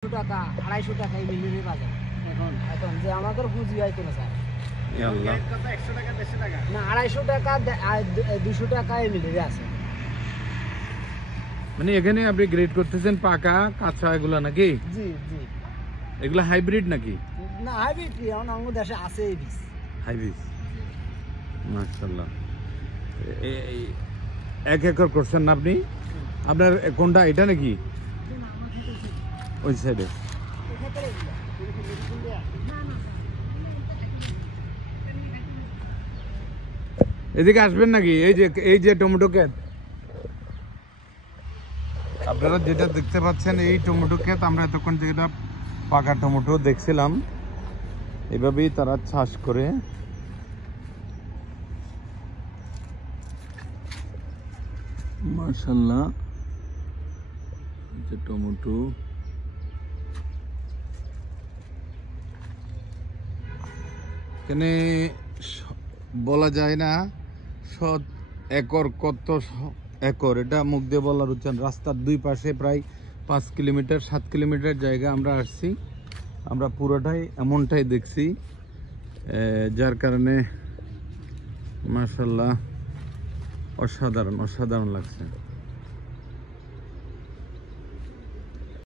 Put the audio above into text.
টাকা 250 টাকায় মিলিয়ে বাজার এখন এখন যে আমাদের পুঁজি হয় কেন স্যার কত 100 টাকা 150 টাকা না 250 টাকা 200 টাকায় মিলিয়ে আছে মানে এখানে আপনি গ্রেড করতেছেন পাকা কাঁচা এগুলা নাকি? জি জি এগুলা হাইব্রিড নাকি? না হাইব্রিড কি এখন আমাদের দেশে আছে এই বীজ হাইব্রিড মাশাআল্লাহ। এই 1 একর করছেন না আপনি? আপনার কোনটা এটা নাকি? ওই সাইডে এদিকে আসবেন নাকি? এই যে টমেটো ক্ষেত আপনারা যেটা দেখতে পাচ্ছেন, এই টমেটো ক্ষেত আমরা এতক্ষণ যেটা পাকা টমেটো দেখছিলাম, এভাবেই তারা চাষ করে। মাশাআল্লাহ, যে টমেটো এখানে বলা যায় না শত একর কত একর, এটা মুখ দিয়ে বলার উচ্চারণ। রাস্তার দুই পাশে প্রায় 5 কিলোমিটার 7 কিলোমিটার জায়গা আমরা আসছি, আমরা পুরোটাই এমনটাই দেখছি, যার কারণে মাশাআল্লাহ অসাধারণ অসাধারণ লাগছে।